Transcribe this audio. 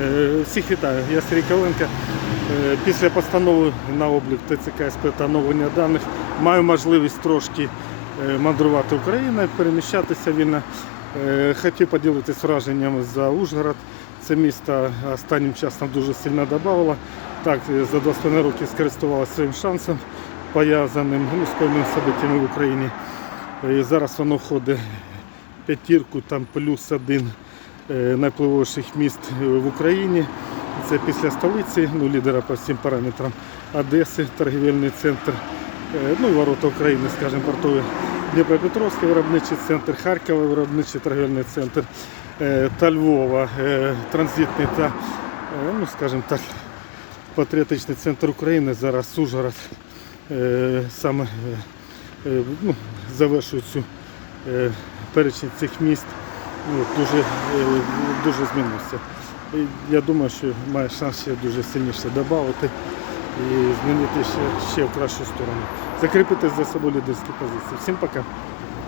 Е, Всіх вітаю, я Сергій Коваленко. Е, Після постанови на облік ТЦК СП даних маю можливість трошки е, мандрувати Україною, переміщатися вільно. Хотів поділитися враженням за Ужгород. Це місто останнім часом дуже сильно додавало. Так, за 2,5 роки скористувалося своїм шансом, пов'язаним ну, з певними событиями в Україні. І зараз воно входить п'ятірку, там плюс один е, найвпливовіших міст е, в Україні. Це після столиці, ну, лідера по всім параметрам Одеси, торгівельний центр, е, ну і ворота України, скажімо, портовий Дніпропетровський виробничий центр, Харкова виробничий торгівельний центр та Львова, транзитний та, ну, скажімо так, патріотичний центр України. Зараз Ужгород саме ну, завершує цю перечень цих міст ну, дуже, е, дуже змінився. Я думаю, що має шанс ще дуже сильніше додати і змінити ще, ще в кращу сторону. Закріпити за собою лідерські позиції. Всім пока.